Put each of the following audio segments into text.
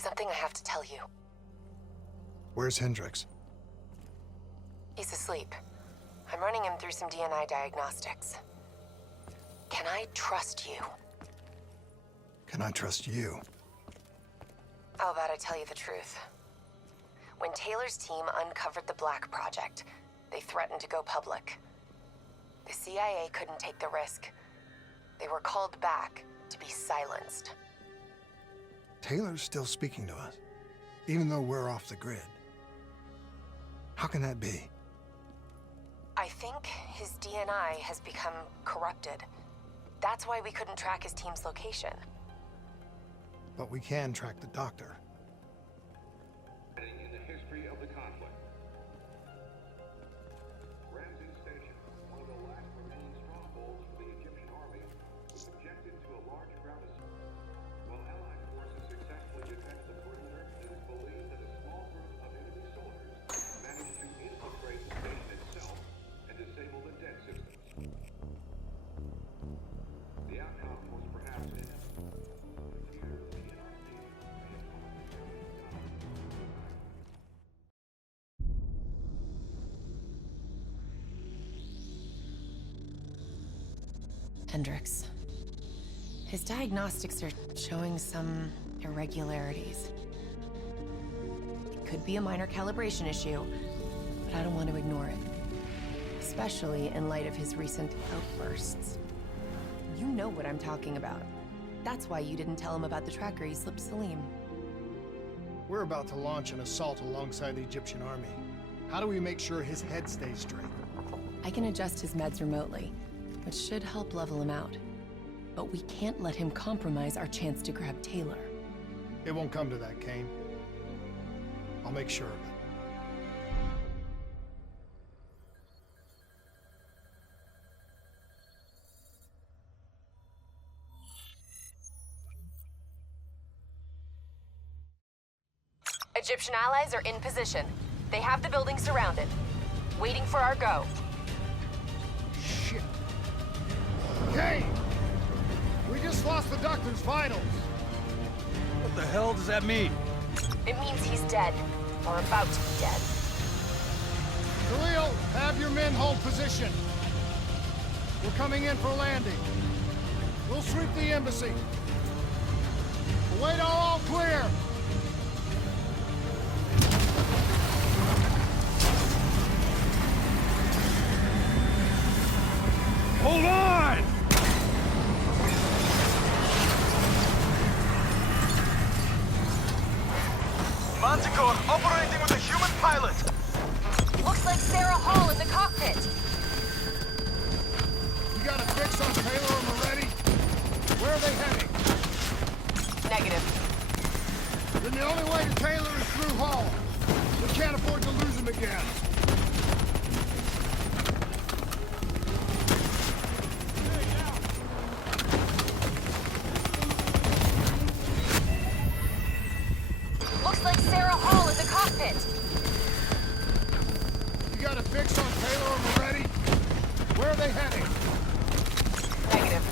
something I have to tell you. Where's Hendricks? He's asleep. I'm running him through some DNA diagnostics. Can I trust you? Can I trust you? How about I tell you the truth? When Taylor's team uncovered the Black Project, they threatened to go public. The CIA couldn't take the risk. They were called back to be silenced. Taylor's still speaking to us, even though we're off the grid. How can that be? I think his DNA has become corrupted. That's why we couldn't track his team's location. But we can track the doctor. In the history of the conflict, Ramsey Station, one of the last remaining strongholds for the Egyptian army, was subjected to a large ground assault. While Allied forces successfully defended the perimeter, it is believed that a small group of enemy soldiers managed to infiltrate the station itself and disable the dead systems. The outcome was perhaps inevitable. Hendricks. His diagnostics are showing some irregularities. It could be a minor calibration issue, but I don't want to ignore it. Especially in light of his recent outbursts. You know what I'm talking about. That's why you didn't tell him about the tracker he slipped Salim. We're about to launch an assault alongside the Egyptian army. How do we make sure his head stays straight? I can adjust his meds remotely, which should help level him out. But we can't let him compromise our chance to grab Taylor. It won't come to that, Kane. I'll make sure of it. Egyptian allies are in position. They have the building surrounded, waiting for our go. Shit. Kane! We just lost the doctor's vitals. What the hell does that mean? It means he's dead, or about to be dead. Khalil, have your men hold position. We're coming in for landing. We'll sweep the embassy. Await all clear. Hold on! Manticore operating with a human pilot! Looks like Sarah Hall in the cockpit! You got a fix on Taylor and Moretti? Where are they heading? Negative. Then the only way to Taylor is through Hall. We can't afford to lose him again. Looks like Sarah Hall in the cockpit! You got a fix on Taylor and Moretti? Where are they heading? Negative.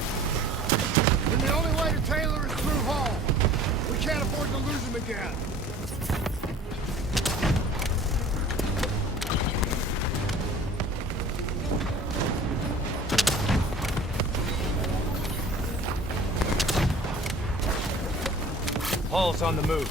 Then the only way to Taylor is through Hall. We can't afford to lose him again. Hall's on the move.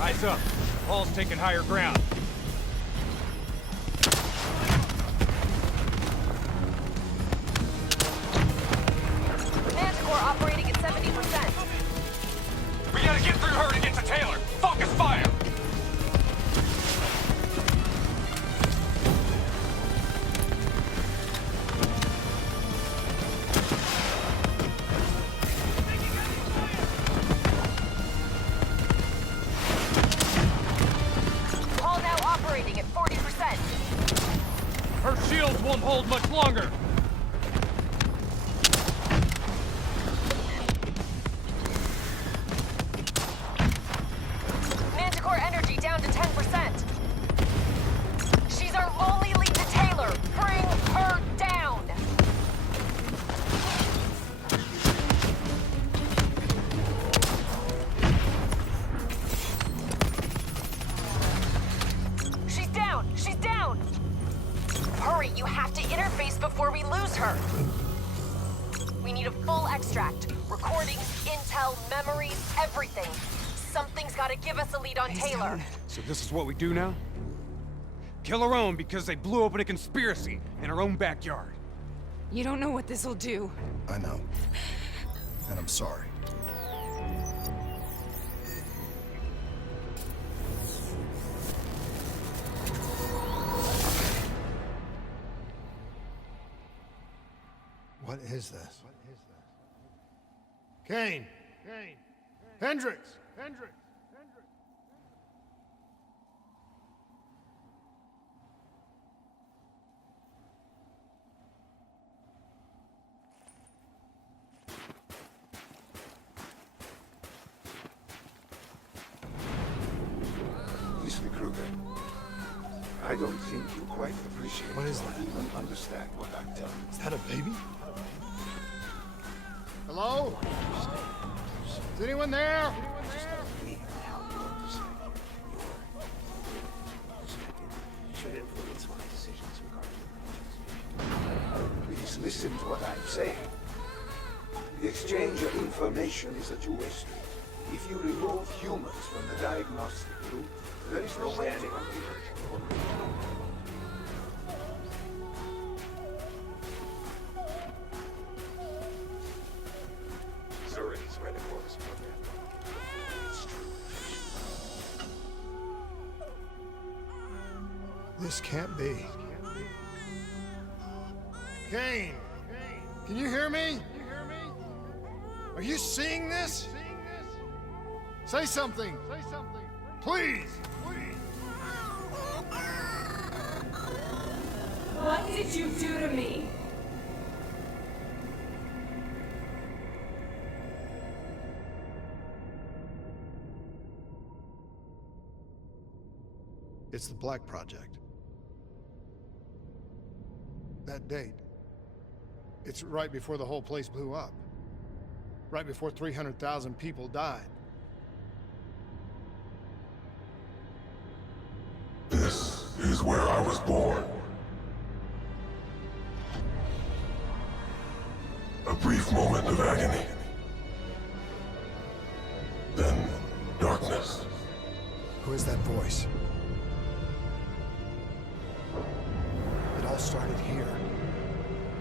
Eyes up. Hall's taking higher ground. Manticore operating at 70%. We gotta get through her to get to Taylor. Focus fire! Hall now operating at 40%. Her shields won't hold much longer. We need a full extract. Recordings, intel, memories, everything. Something's gotta give us a lead on Taylor. So this is what we do now? Kill our own because they blew open a conspiracy in our own backyard. You don't know what this'll do. I know. And I'm sorry. What is this? Kane! Kane! Hendricks! Hendricks! Mr. Kruger, I don't think you quite appreciate What is or that? even understand what I'm telling you. Is that a baby? Hello? Is anyone there? Should influence my decisions regarding the project. Please listen to what I'm saying. The exchange of information is a two-way street. If you remove humans from the diagnostic loop, there is no way anyone can hurt you. Zuri's read a course program. It's true. This can't be. Kane! Can you hear me? Are you seeing this? Say something! Say something! Please! Please! What did you do to me? It's the Black Project. That date. It's right before the whole place blew up. Right before 300,000 people died. This is where I was born. A brief moment of agony. Then darkness. Who is that voice? It all started here.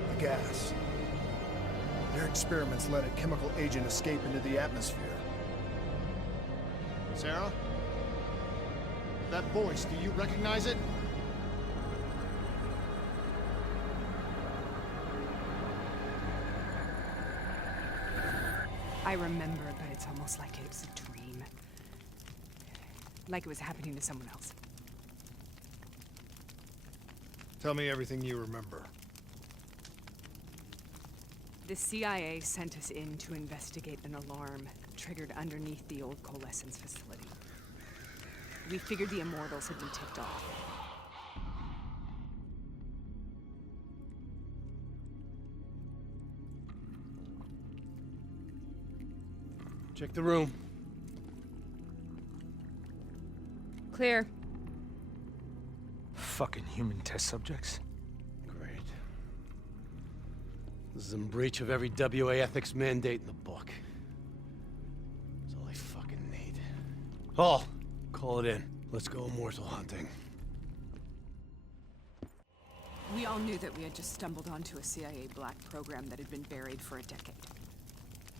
The gas. Their experiments let a chemical agent escape into the atmosphere. Sarah? That voice, do you recognize it? I remember, but it's almost like it was a dream. Like it was happening to someone else. Tell me everything you remember. The CIA sent us in to investigate an alarm triggered underneath the old coalescence facility. We figured the Immortals had been tipped off. Check the room. Clear. Fucking human test subjects. Great. This is in breach of every WA ethics mandate in the book. That's all I fucking need. Hall, call it in. Let's go immortal hunting. We all knew that we had just stumbled onto a CIA black program that had been buried for a decade.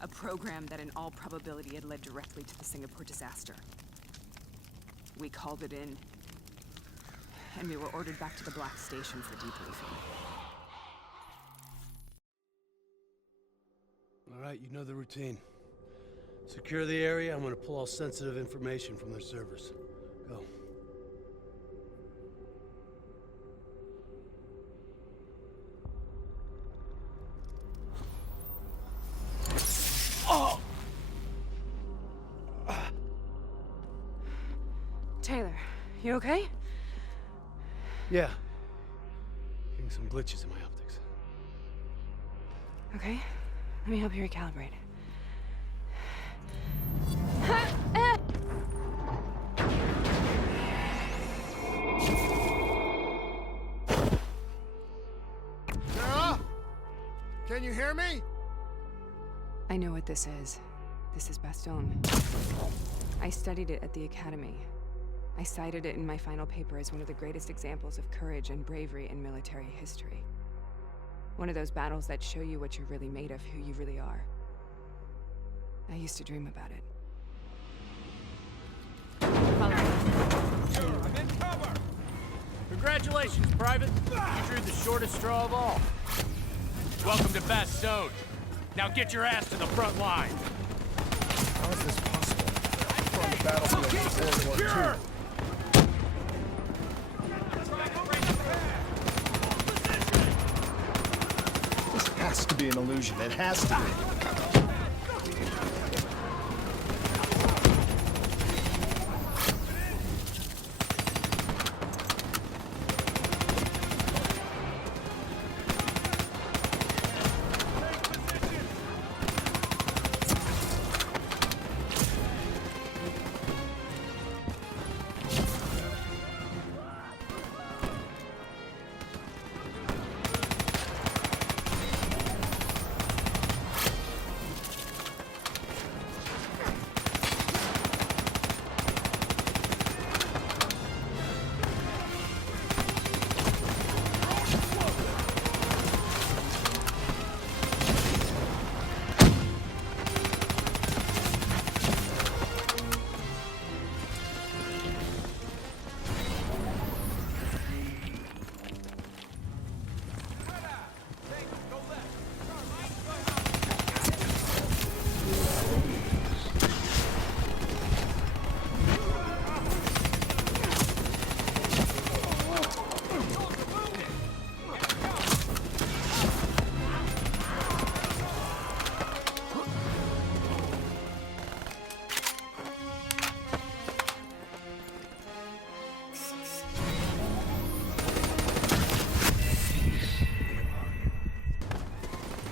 A program that in all probability had led directly to the Singapore disaster. We called it in, and we were ordered back to the Black Station for debriefing. All right, you know the routine. Secure the area. I'm gonna pull all sensitive information from their servers. Go. Taylor, you okay? Yeah. Getting some glitches in my optics. Okay, let me help you recalibrate. Sarah? Can you hear me? I know what this is. This is Bastogne. I studied it at the Academy. I cited it in my final paper as one of the greatest examples of courage and bravery in military history. One of those battles that show you what you're really made of, who you really are. I used to dream about it. I'm in cover! Congratulations, Private. You drew the shortest straw of all. Welcome to Bastogne. Now get your ass to the front line. How is this possible? We're on the battlefield in World War II. This has to be an illusion. It has to be.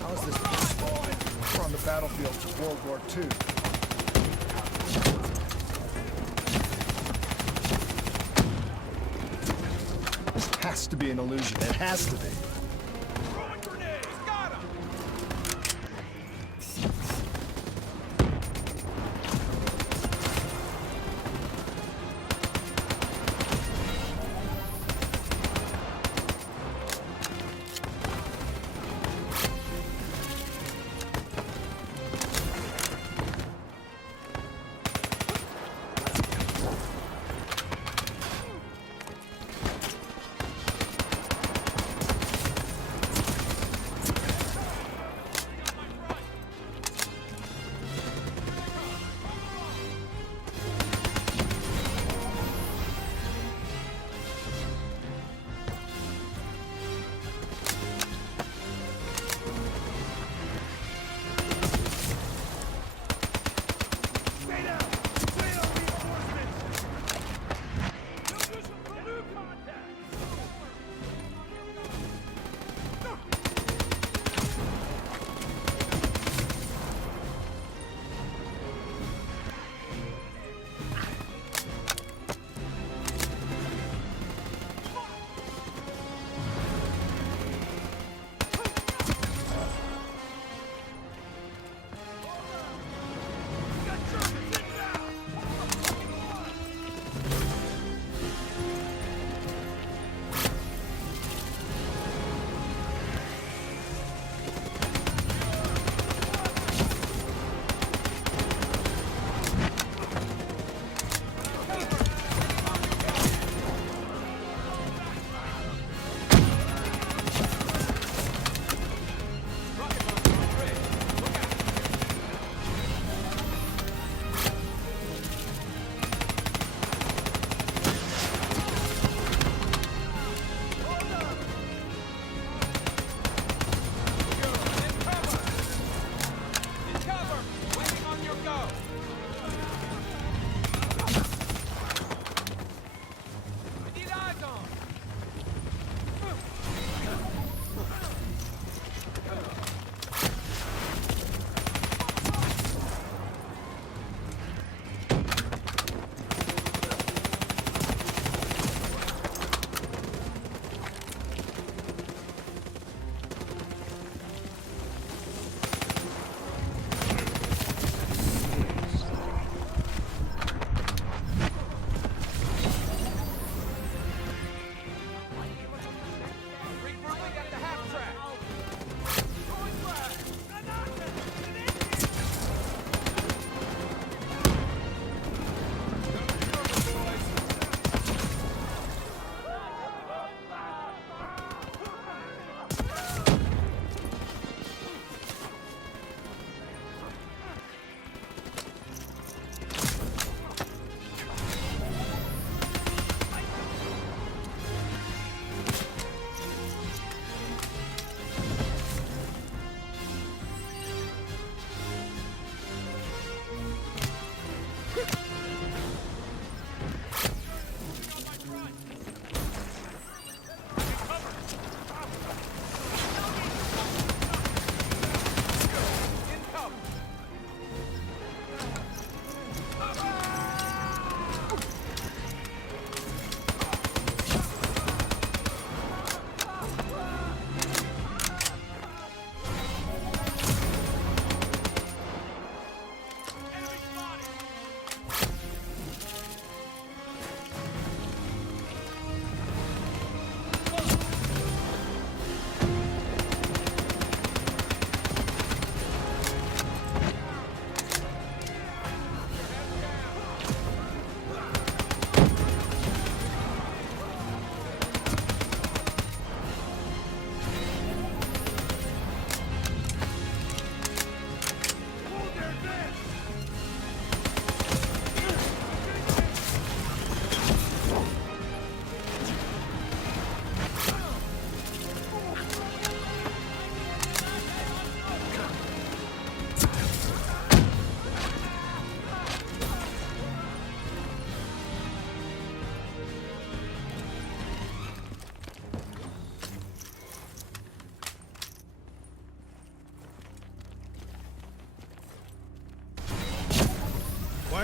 How is this possible? We're on the battlefield of World War II. This has to be an illusion. It has to be. Throwing grenades! Got him!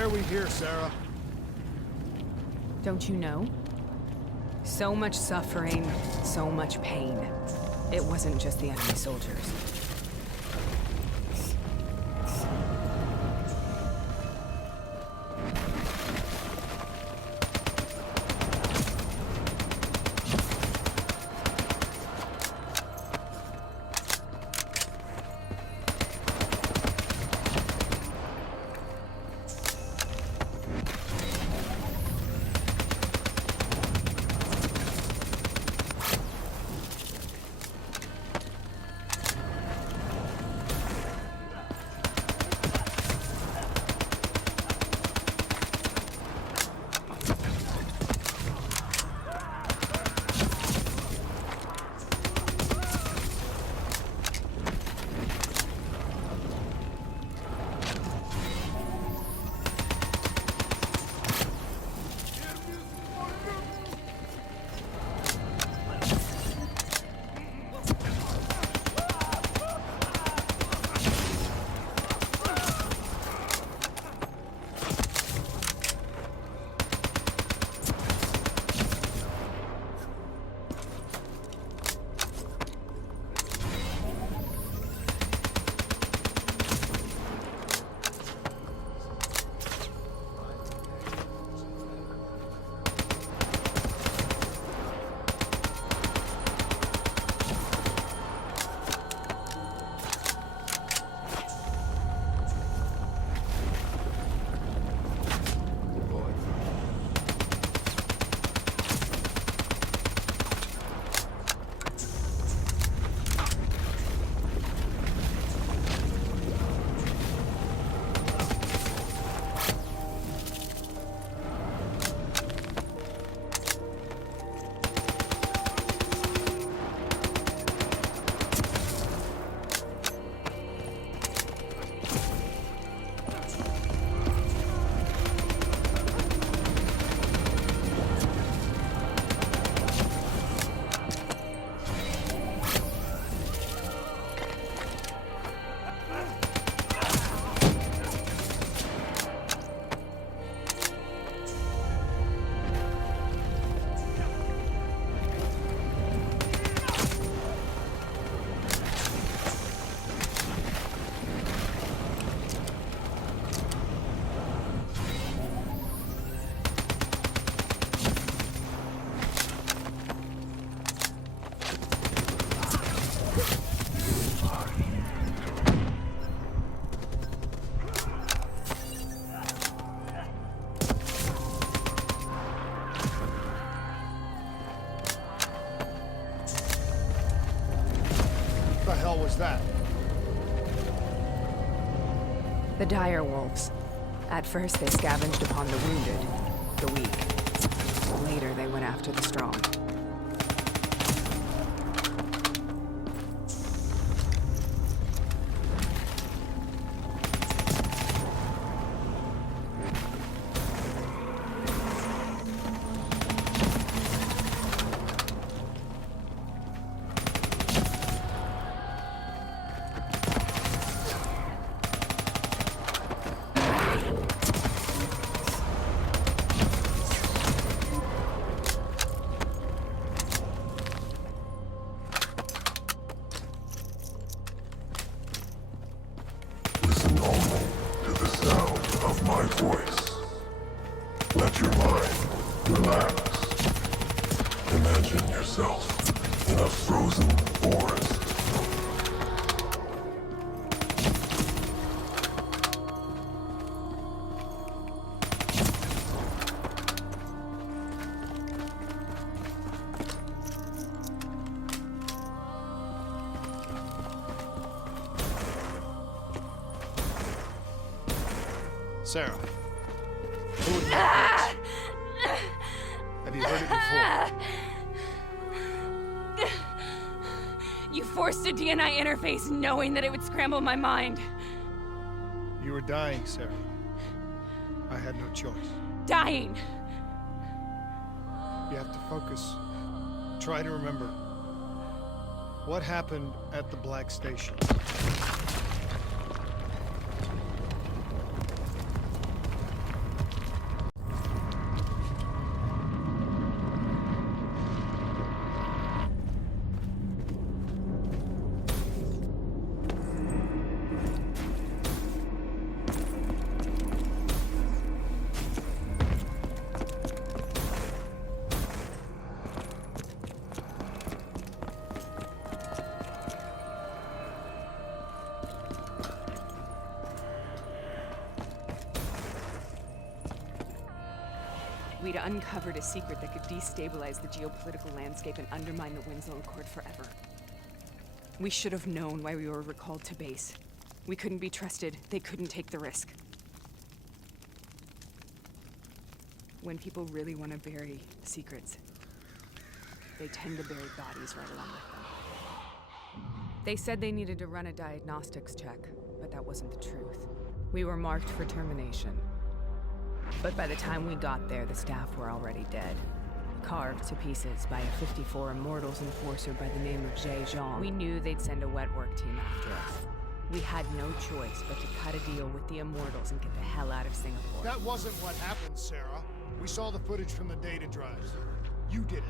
Why are we here, Sarah? Don't you know? So much suffering, so much pain. It wasn't just the enemy soldiers. Was that? The dire wolves. At first they scavenged upon the wounded, the weak. Later they went after the strong. Listen only to the sound of my voice. Let your mind relax. Imagine yourself in a frozen forest. Sarah, who is that voice? Have you heard it before? You forced a DNI interface knowing that it would scramble my mind. You were dying, Sarah. I had no choice. Dying! You have to focus. Try to remember. What happened at the Black Station? We'd uncovered a secret that could destabilize the geopolitical landscape and undermine the Winslow Accord forever. We should have known why we were recalled to base. We couldn't be trusted. They couldn't take the risk. When people really want to bury secrets, they tend to bury bodies right along with them. They said they needed to run a diagnostics check, but that wasn't the truth. We were marked for termination. But by the time we got there, the staff were already dead. Carved to pieces by a 54 Immortals enforcer by the name of Jay Zhang. We knew they'd send a wet work team after us. We had no choice but to cut a deal with the Immortals and get the hell out of Singapore. That wasn't what happened, Sarah. We saw the footage from the data drives. You did it.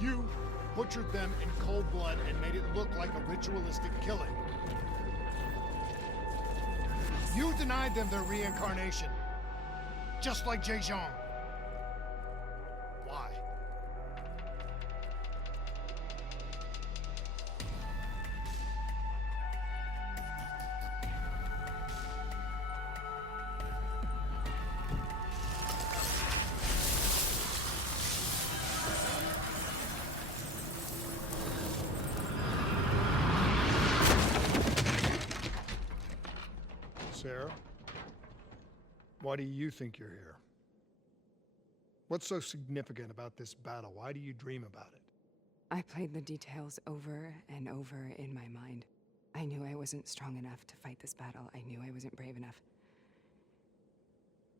You butchered them in cold blood and made it look like a ritualistic killing. You denied them their reincarnation. Just like Jay Zhang. Why? Sarah? Why do you think you're here? What's so significant about this battle? Why do you dream about it? I played the details over and over in my mind. I knew I wasn't strong enough to fight this battle. I knew I wasn't brave enough.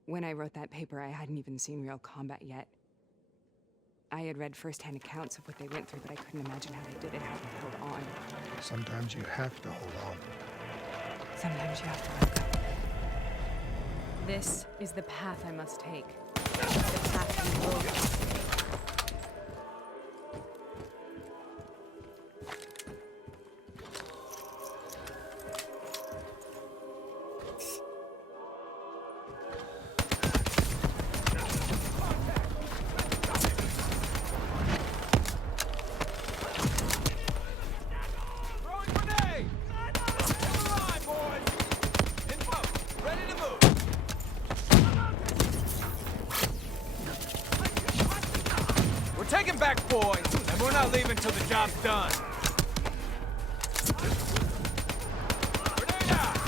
When I wrote that paper, I hadn't even seen real combat yet. I had read first-hand accounts of what they went through, but I couldn't imagine how they did it, how they held on. Sometimes you have to hold on. Sometimes you have to let go. This is the path I must take. The path we both must take. Taking back, boys, and we're not leaving till the job's done. Grenade out!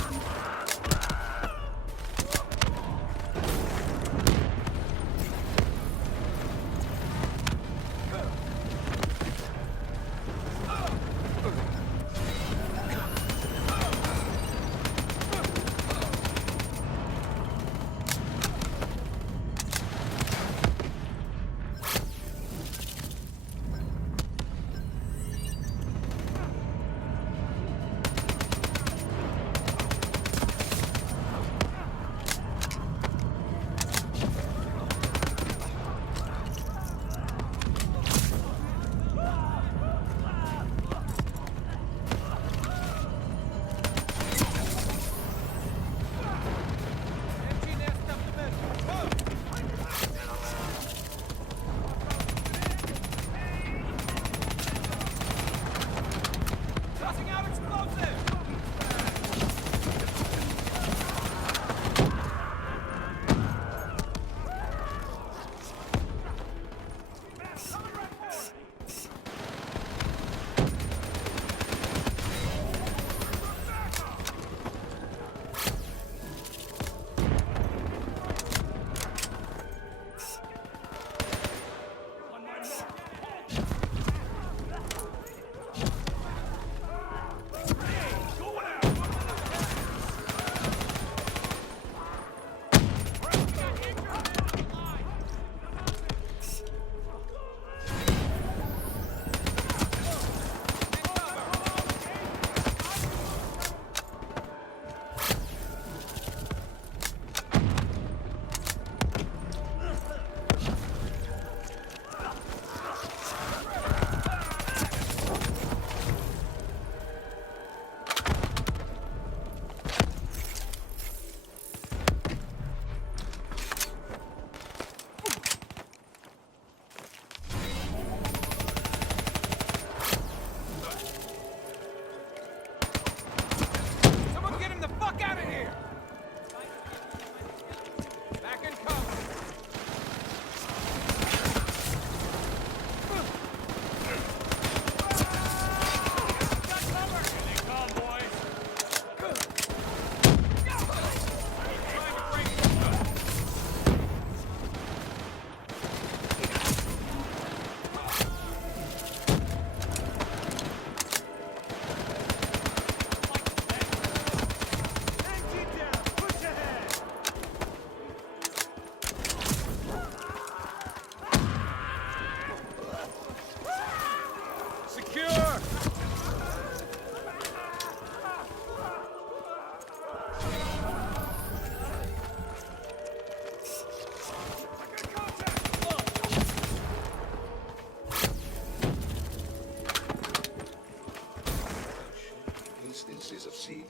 tolerances of CD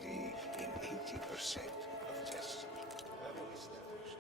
in 80% of tests. Having established.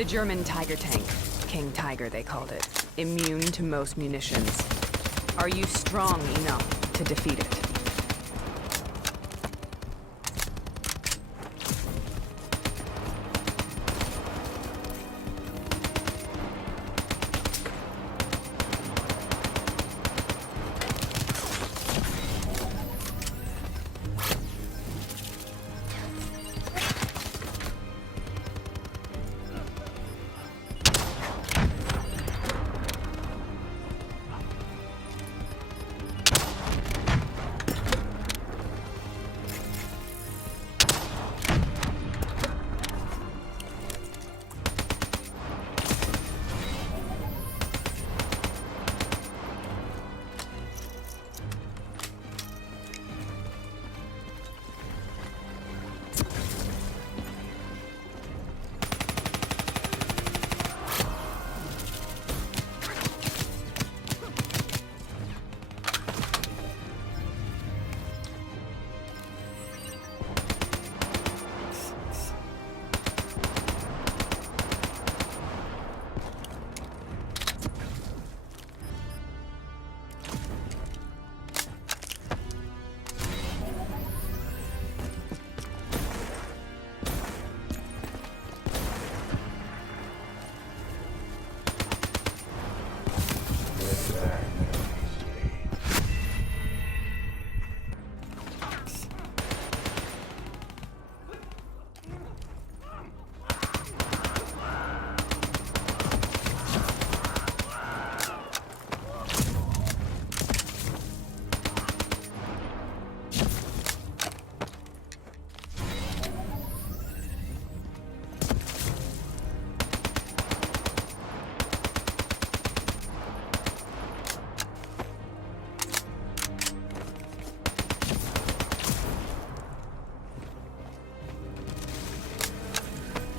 The German Tiger tank. King Tiger, they called it. Immune to most munitions. Are you strong enough to defeat it?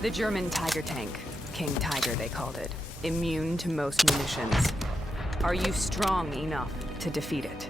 The German Tiger tank. King Tiger, they called it. Immune to most munitions. Are you strong enough to defeat it?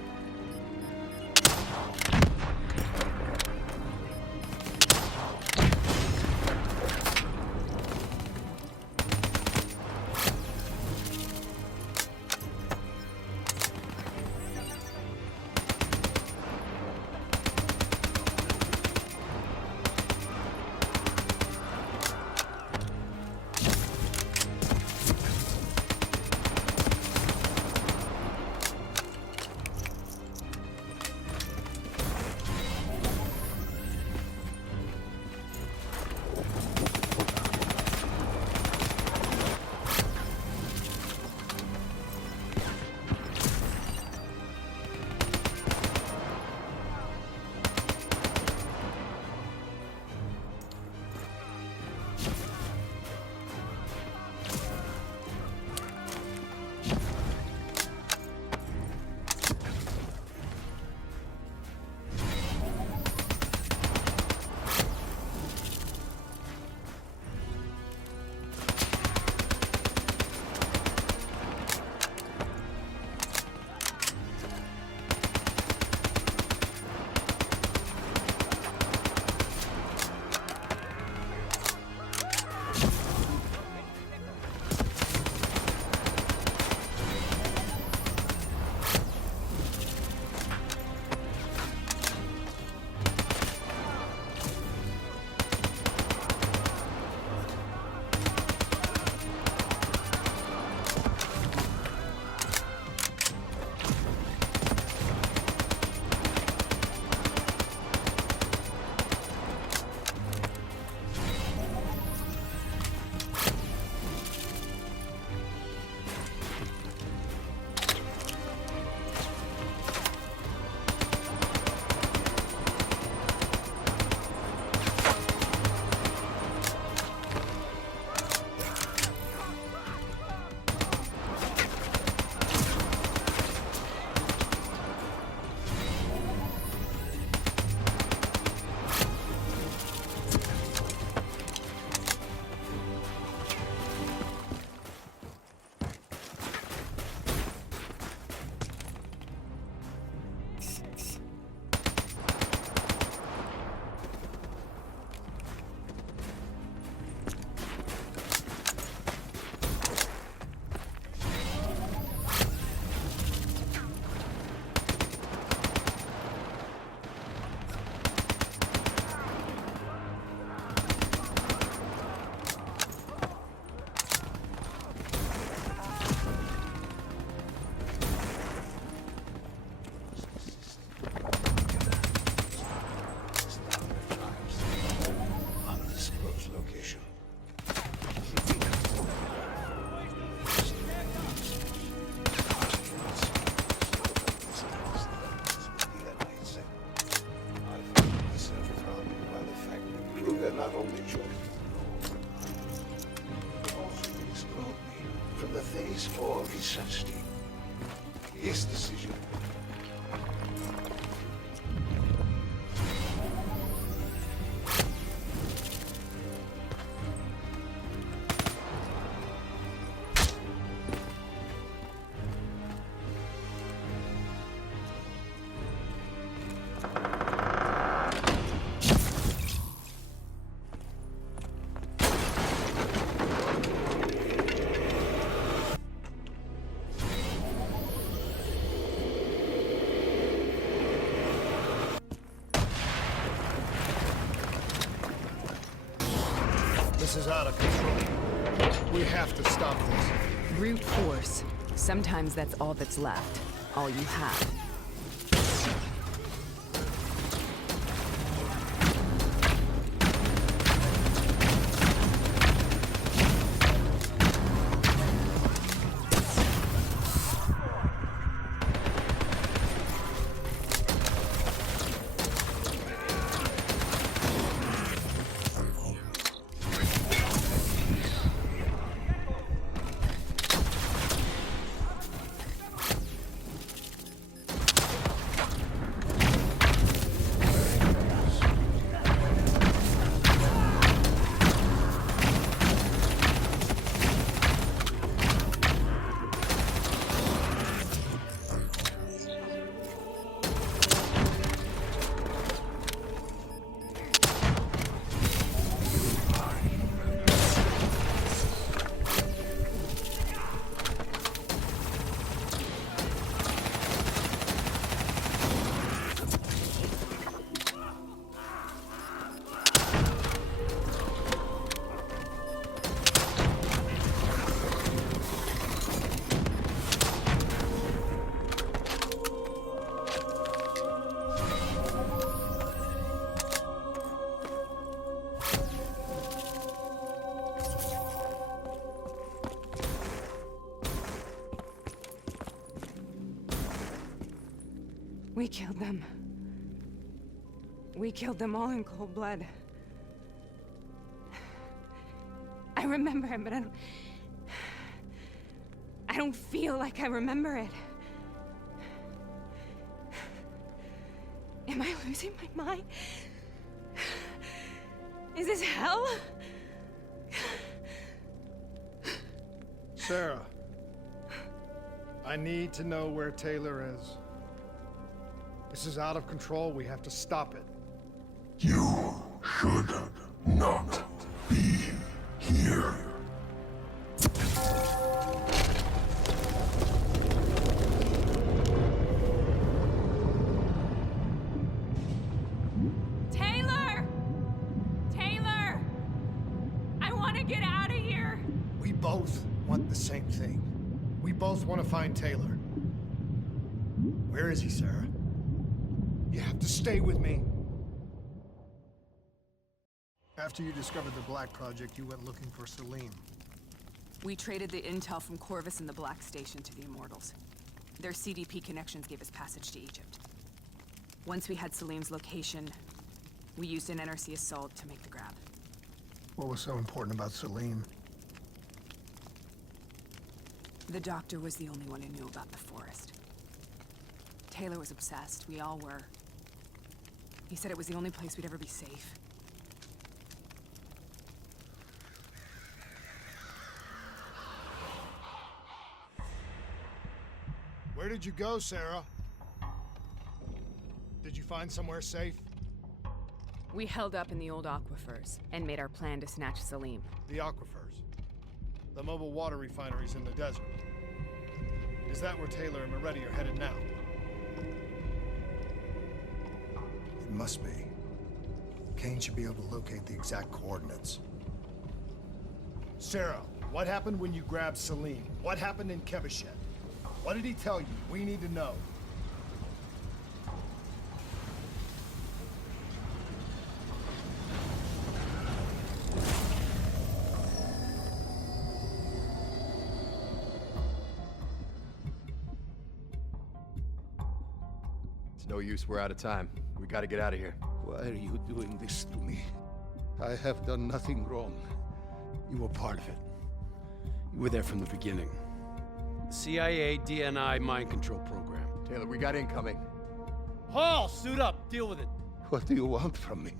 Phase 4 research team. His decision. This is out of control. We have to stop this. Brute force. Sometimes that's all that's left. All you have. We killed them. We killed them all in cold blood. I remember it, but I don't feel like I remember it. Am I losing my mind? Is this hell? Sarah, I need to know where Taylor is. This is out of control. We have to stop it. You should not be here. Taylor! Taylor! I want to get out of here! We both want the same thing. We both want to find Taylor. Where is he, Sarah? You have to stay with me. After you discovered the Black Project, you went looking for Salim. We traded the intel from Corvus and the Black Station to the Immortals. Their CDP connections gave us passage to Egypt. Once we had Salim's location, we used an NRC assault to make the grab. What was so important about Salim? The doctor was the only one who knew about the forest. Taylor was obsessed. We all were. He said it was the only place we'd ever be safe. Where did you go, Sarah? Did you find somewhere safe? We held up in the old aquifers and made our plan to snatch Salim. The aquifers. The mobile water refineries in the desert. Is that where Taylor and Moretti are headed now? It must be. Kane should be able to locate the exact coordinates. Sarah, what happened when you grabbed Salim? What happened in Kevashet? What did he tell you? We need to know. It's no use, we're out of time. We gotta get out of here. Why are you doing this to me? I have done nothing wrong. You were part of it. You were there from the beginning. CIA DNI mind control program. Taylor, we got incoming. Hall, suit up. Deal with it. What do you want from me?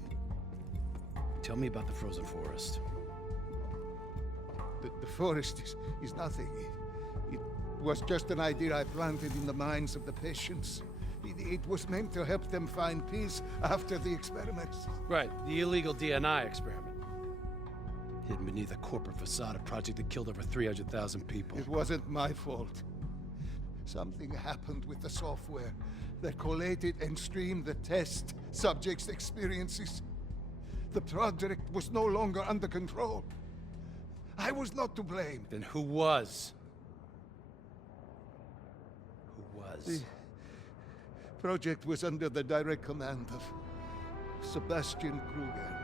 Tell me about the frozen forest. The forest is nothing. It was just an idea I planted in the minds of the patients. It was meant to help them find peace after the experiments. Right, the illegal DNI experiment. Hidden beneath a corporate facade, a project that killed over 300,000 people. It wasn't my fault. Something happened with the software that collated and streamed the test subjects' experiences. The project was no longer under control. I was not to blame. Then who was? Who was? The project was under the direct command of Sebastian Kruger,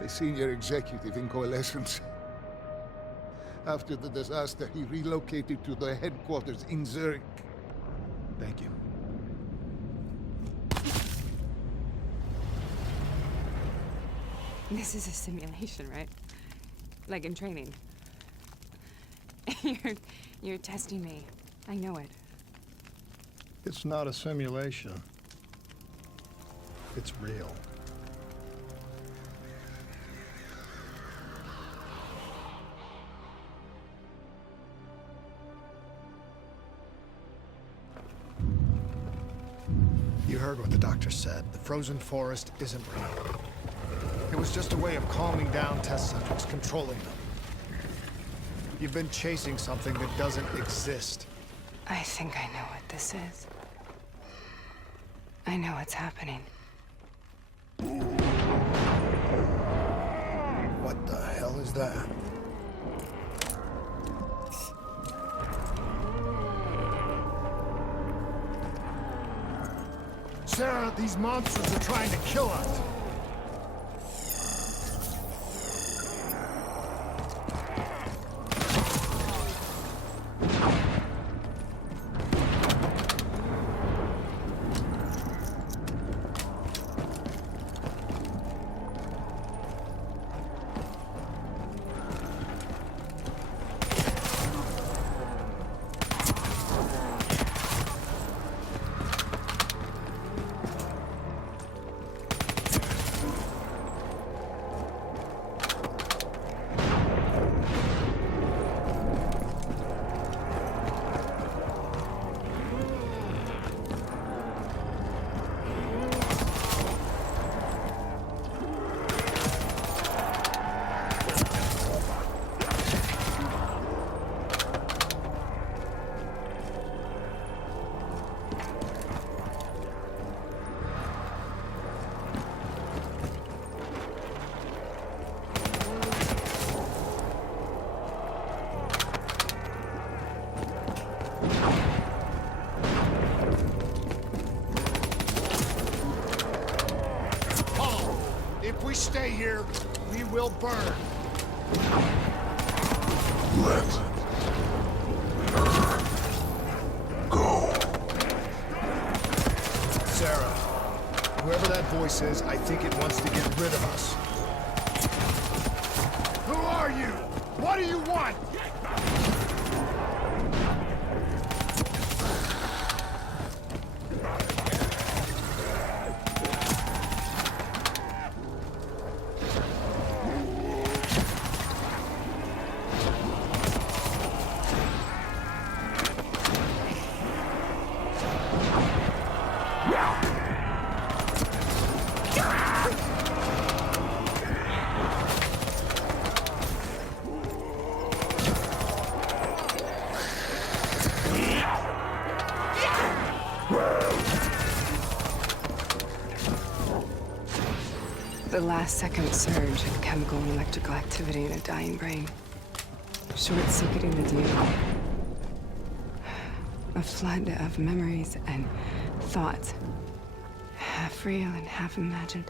a senior executive in Coalescence. After the disaster, he relocated to the headquarters in Zurich. Thank you. This is a simulation, right? Like in training. You're testing me. I know it. It's not a simulation. It's real. You heard what the doctor said. The frozen forest isn't real. It was just a way of calming down test subjects, controlling them. You've been chasing something that doesn't exist. I think I know what this is. I know what's happening. What the hell is that? Sarah, these monsters are trying to kill us. If we stay here, we will burn. Let her go. Sarah, whoever that voice is, I think it wants to get rid of us. Who are you? What do you want? The last second surge of chemical and electrical activity in a dying brain. Short-circuiting the DNA. A flood of memories and thoughts. Half real and half imagined.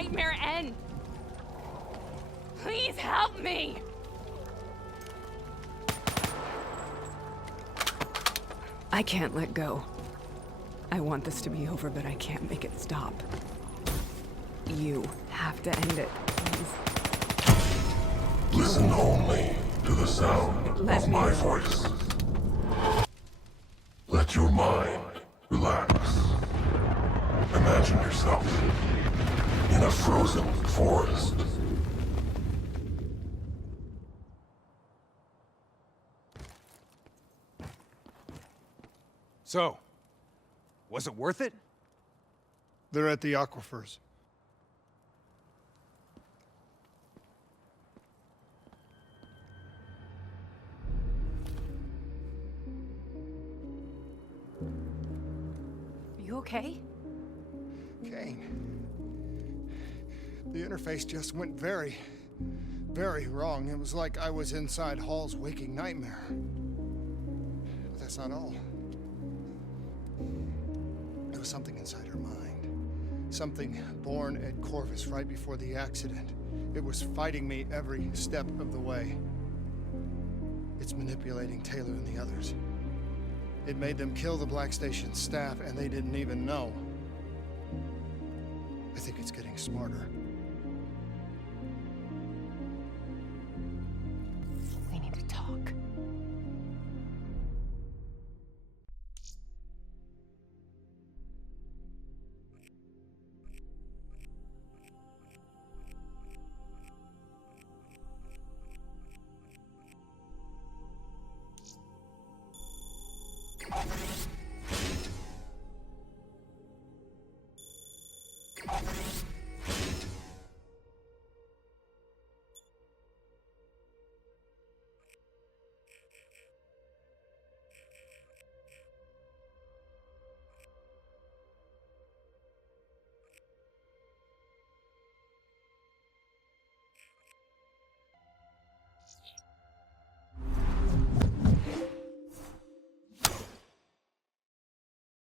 nightmare end. Please help me! I can't let go. I want this to be over, but I can't make it stop. You have to end it, please. Listen only to the sound of my voice. Let your mind relax. Imagine yourself in a frozen forest. So, was it worth it? They're at the aquifers. You okay? Kane. The interface just went very, very wrong. It was like I was inside Hall's waking nightmare. But that's not all. There was something inside her mind. Something born at Corvus right before the accident. It was fighting me every step of the way. It's manipulating Taylor and the others. It made them kill the Black Station staff, and they didn't even know. I think it's getting smarter. We need to talk.